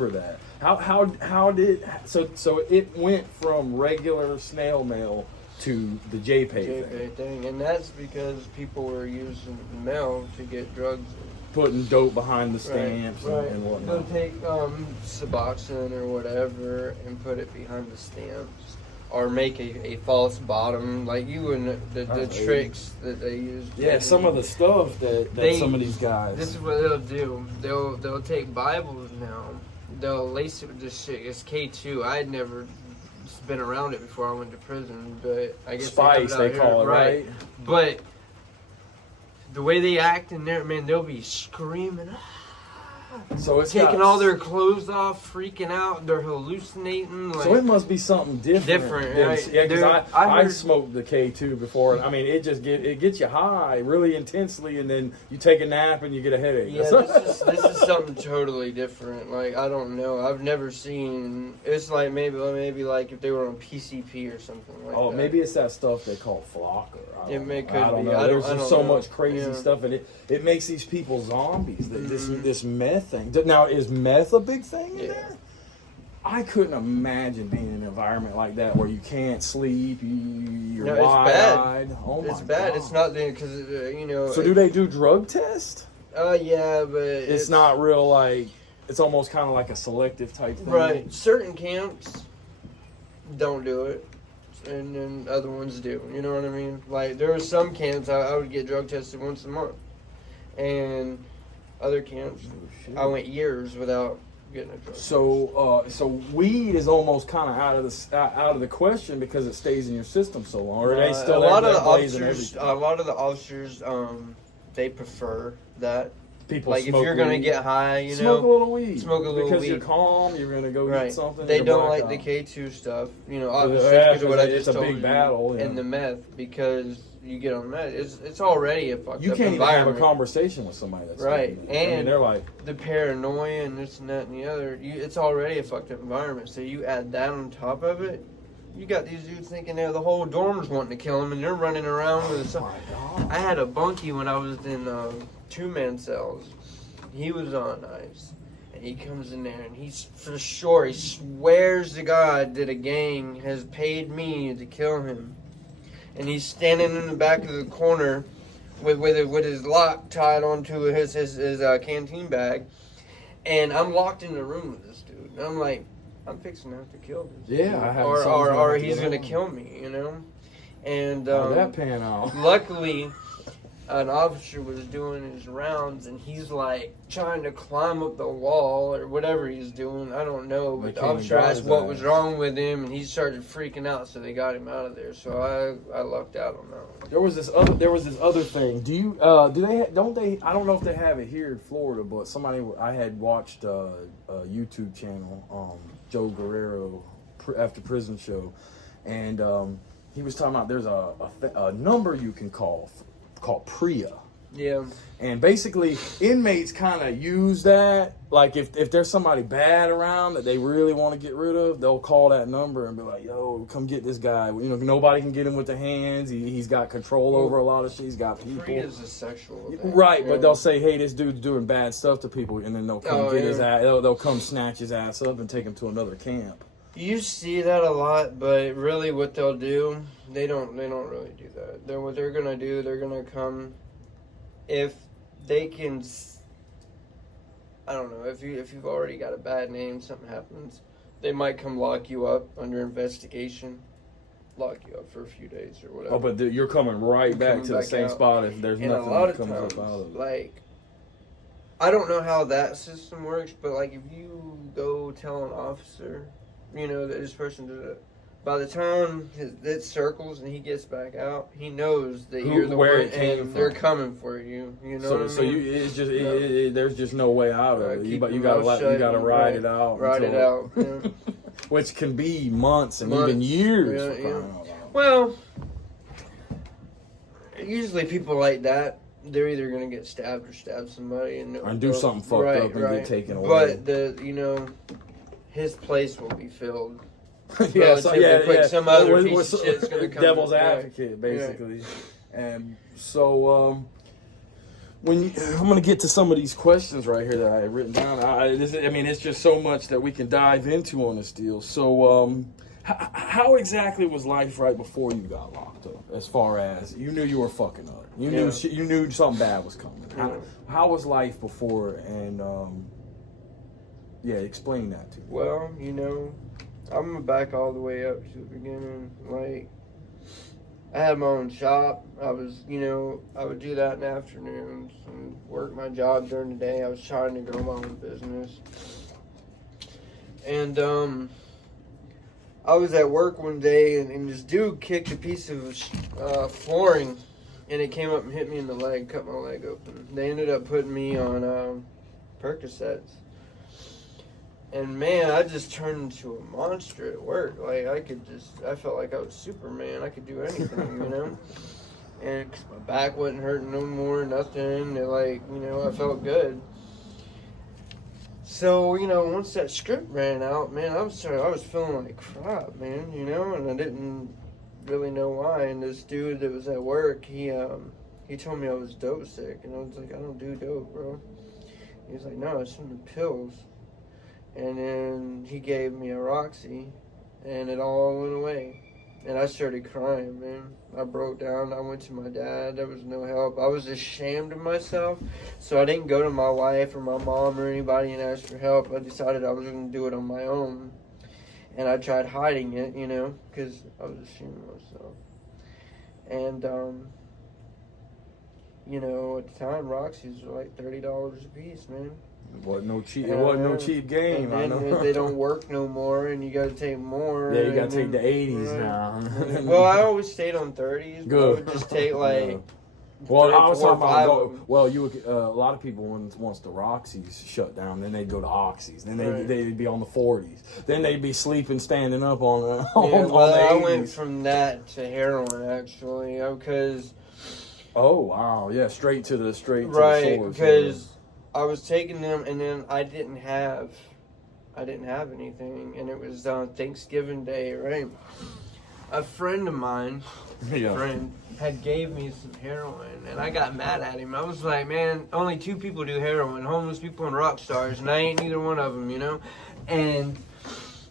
remember that. How did so it went from regular snail mail to the JPay thing, and that's because people were using mail to get drugs. Putting dope behind the stamps and whatnot. They'll take Suboxone or whatever and put it behind the stamps, or make a false bottom, like you and the tricks that they use. Yeah, some of the stuff that some of these guys. This is what they'll do. They'll take Bibles now. They'll lace it with this shit. It's K2. I had never been around it before I went to prison, but I guess Spice they call it, right? But the way they act in there, man, they'll be screaming. So it's taking all their clothes off, freaking out. They're hallucinating. Like, so it must be something different. Right? Yeah, because I smoked the K2 before. I mean, it gets you high really intensely, and then you take a nap and you get a headache. Yeah, this is something totally different. Like, I don't know. I've never seen. It's like maybe like if they were on PCP or something like that. Oh, maybe it's that stuff they call flocker. I don't know. There's just so much crazy stuff, and it makes these people zombies. This meth thing. Now, is meth a big thing in there? I couldn't imagine being in an environment like that where you can't sleep, you're wide-eyed. Oh my God. It's bad. It's not because So do they do drug test? Yeah, but it's not real. Like, it's almost kind of like a selective type thing. Right. Certain camps don't do it, and then other ones do. You know what I mean? Like, there were some camps I would get drug tested once a month, and other camps I went years without getting a drug test. So weed is almost kind of out of the question because it stays in your system so long. Or are they still a lot of the officers they prefer that. People like, if you're gonna get high, smoke a little weed. Smoke a little because weed. You're calm. You're gonna go get something. They don't like the K2 stuff. Obviously because of what I just told you. It's a big battle. And the meth, because you get on meth, it's already a fucked up environment. You can't even have a conversation with somebody that's right. And they're like the paranoia and this and that and the other. It's already a fucked up environment. So you add that on top of it. You got these dudes thinking the whole dorm's wanting to kill them, and they're running around with something. I had a bunkie when I was in 2-man cells. He was on ice, and he comes in there, and he's for sure. He swears to God that a gang has paid me to kill him, and he's standing in the back of the corner with his lock tied onto his canteen bag, and I'm locked in the room with this dude. And I'm like, I'm fixing to have to kill this. Yeah, I have. Or he's gonna kill me, And that pan out. Luckily, an officer was doing his rounds, and he's like trying to climb up the wall or whatever he's doing. I don't know, but the officer asked what was wrong with him, and he started freaking out, so they got him out of there. So I lucked out on that one. There was this other thing. Do you don't they? I don't know if they have it here in Florida, but I had watched a YouTube channel, Joe Guerrero after prison show, and he was talking about there's a number you can call called PREA. Yeah. And basically, inmates kind of use that. Like, if there's somebody bad around that they really want to get rid of, they'll call that number and be like, yo, come get this guy. Nobody can get him with the hands. He's got control over a lot of shit. He's got people. PREA is a sexual thing. Right, but they'll say, hey, this dude's doing bad stuff to people, and then they'll come get his ass. They'll come snatch his ass up and take him to another camp. You see that a lot, but really what they'll do, they don't really do that. What they're gonna do, they're gonna come, if they can, I don't know, if you've already got a bad name, something happens, they might come lock you up under investigation, lock you up for a few days or whatever. Oh, but you're coming back to the same spot if there's nothing that comes up out of it. Like, I don't know how that system works, but like if you go tell an officer, that this person did it, by the time it circles and he gets back out, he knows that you're the one and they're coming for you. You know what I mean? So it's just there's just no way out of it. You gotta ride it out. Ride it out. Yeah. Which can be months and even years. Yeah. Well, usually people like that, they're either gonna get stabbed or stab somebody and do something fucked up and get taken away. But his place will be filled. Quick. Some other piece of shit's gonna come. Devil's advocate, basically. Yeah. And so, I'm gonna get to some of these questions right here that I had written down. It's just so much that we can dive into on this deal. So, how exactly was life right before you got locked up? As far as you knew you were fucking up, you knew something bad was coming. How was life before? And explain that to me. Well, I'm gonna back all the way up to the beginning. Like, I had my own shop. I was, I would do that in the afternoons and work my job during the day. I was trying to grow my own business. And I was at work one day, and this dude kicked a piece of flooring, and it came up and hit me in the leg, cut my leg open. They ended up putting me on Percocets. And man, I just turned into a monster at work. Like, I felt like I was Superman. I could do anything, And 'cause my back wasn't hurting no more, nothing. I felt good. So, once that script ran out, man, I was feeling like crap, man, and I didn't really know why. And this dude that was at work, he told me I was dope sick, and I was like, I don't do dope, bro. He was like, no, it's from the pills. And then he gave me a Roxy, and it all went away. And I started crying, man. I broke down. I went to my dad. There was no help. I was ashamed of myself, so I didn't go to my wife or my mom or anybody and ask for help. I decided I was going to do it on my own. And I tried hiding it, because I was ashamed of myself. And, at the time, Roxy's were like $30 a piece, man. It wasn't no cheap game. And then they don't work no more, and you got to take more. Yeah, you got to take the 80s now. Well, I always stayed on 30s. Good. I would just take like. Well, I was talking about. A lot of people once the Roxy's shut down, then they'd go to Oxys. Then they'd be on the 40s. Then they'd be sleeping, standing up on the 80s. I went from that to heroin actually, because. Oh wow! Yeah, straight to the source. Right, because. I was taking them, and then I didn't have anything, and it was Thanksgiving Day, right? A friend of mine, had gave me some heroin, and I got mad at him. I was like, man, only 2 people do heroin: homeless people and rock stars, and I ain't neither one of them, And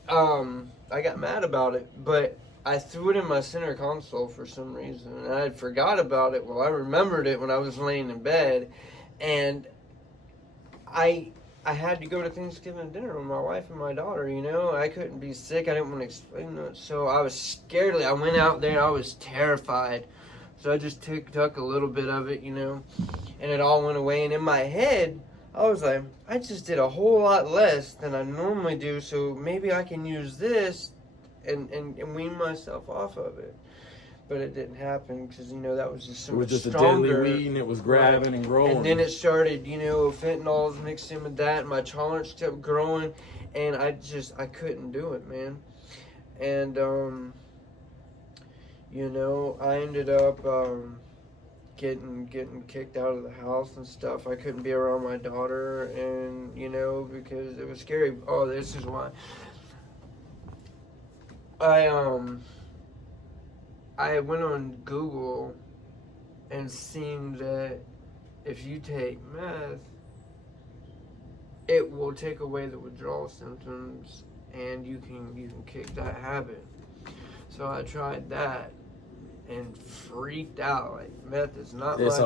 I got mad about it, but I threw it in my center console for some reason, and I had forgot about it. Well, I remembered it when I was laying in bed, and I had to go to Thanksgiving dinner with my wife and my daughter, I couldn't be sick. I didn't want to explain it. So I was scared. I went out there. I was terrified. So I just took a little bit of it, and it all went away. And in my head, I was like, I just did a whole lot less than I normally do. So maybe I can use this and wean myself off of it. But it didn't happen because, that was just so much stronger. It was just a deadly weed, and it was grabbing and growing. And then it started, fentanyl was mixed in with that, and my tolerance kept growing, and I couldn't do it, man. And, I ended up getting kicked out of the house and stuff. I couldn't be around my daughter, and, because it was scary. Oh, this is why. I went on Google and seen that if you take meth, it will take away the withdrawal symptoms, and you can kick that habit. So I tried that and freaked out. Like, meth is not my thing. It's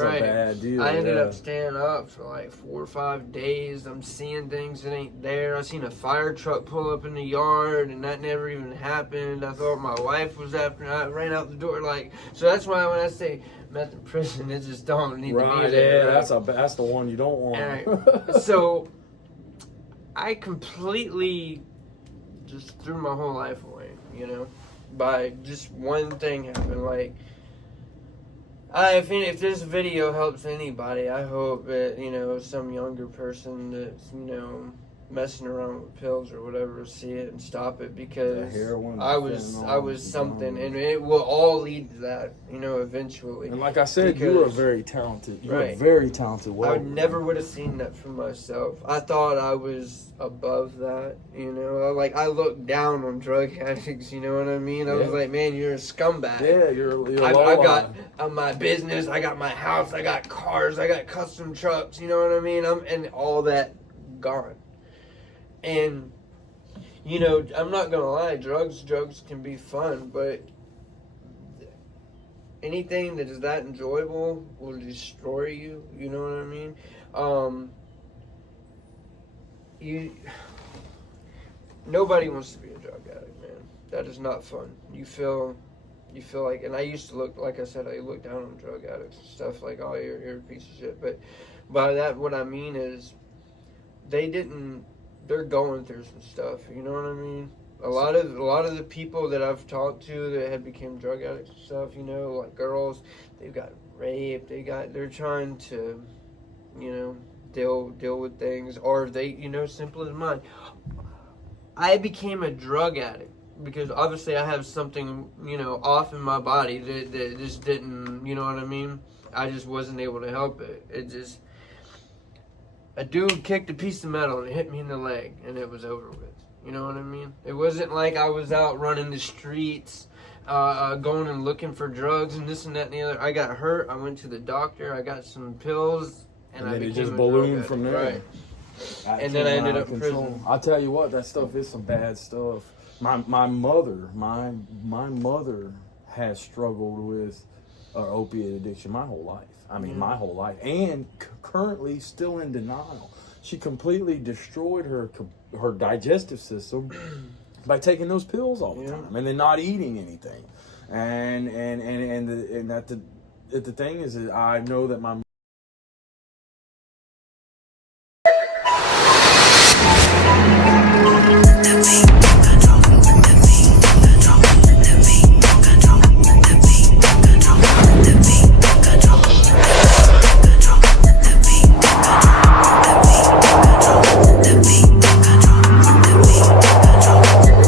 a bad deal. I ended up staying up for like 4 or 5 days. I'm seeing things that ain't there. I seen a fire truck pull up in the yard, and that never even happened. I thought my wife was after me. I ran out the door. So that's why when I say meth in prison, it just don't need to be there. Yeah, that's the one you don't want. So I completely just threw my whole life away, by just one thing happened. If this video helps anybody, I hope that, some younger person that's, messing around with pills or whatever, see it and stop it, because heroin, I was something, and it will all lead to that, eventually. And like I said, you were very talented. You were very talented. I never would have seen that for myself. I thought I was above that, Like, I looked down on drug addicts, you know what I mean? I was like, man, you're a scumbag. Yeah, you're I got my business, I got my house, I got cars, I got custom trucks, you know what I mean? And all that gone. And, I'm not going to lie, drugs can be fun, but anything that is that enjoyable will destroy you, you know what I mean? Nobody wants to be a drug addict, man. That is not fun. You feel like, and I used to look, like I said, I look down on drug addicts and stuff, like, oh, you're a piece of shit. But by that, what I mean is, they're going through some stuff, you know what I mean? A lot of the people that I've talked to that have become drug addicts and stuff, like girls, they've got raped, they're trying to, deal with things, or they, simple as mine. I became a drug addict because obviously I have something, off in my body that just didn't, you know what I mean? I just wasn't able to help it. A dude kicked a piece of metal and it hit me in the leg, and it was over with. You know what I mean? It wasn't like I was out running the streets, going and looking for drugs and this and that and the other. I got hurt. I went to the doctor. I got some pills, and I became it just ballooned from there. Right. And then I ended up in prison. I'll tell you what, that stuff is some bad stuff. My mother has struggled with opiate addiction my whole life. I mean, my whole life, and currently still in denial. She completely destroyed her digestive system by taking those pills all the time, and then not eating anything. And the thing is that I know that my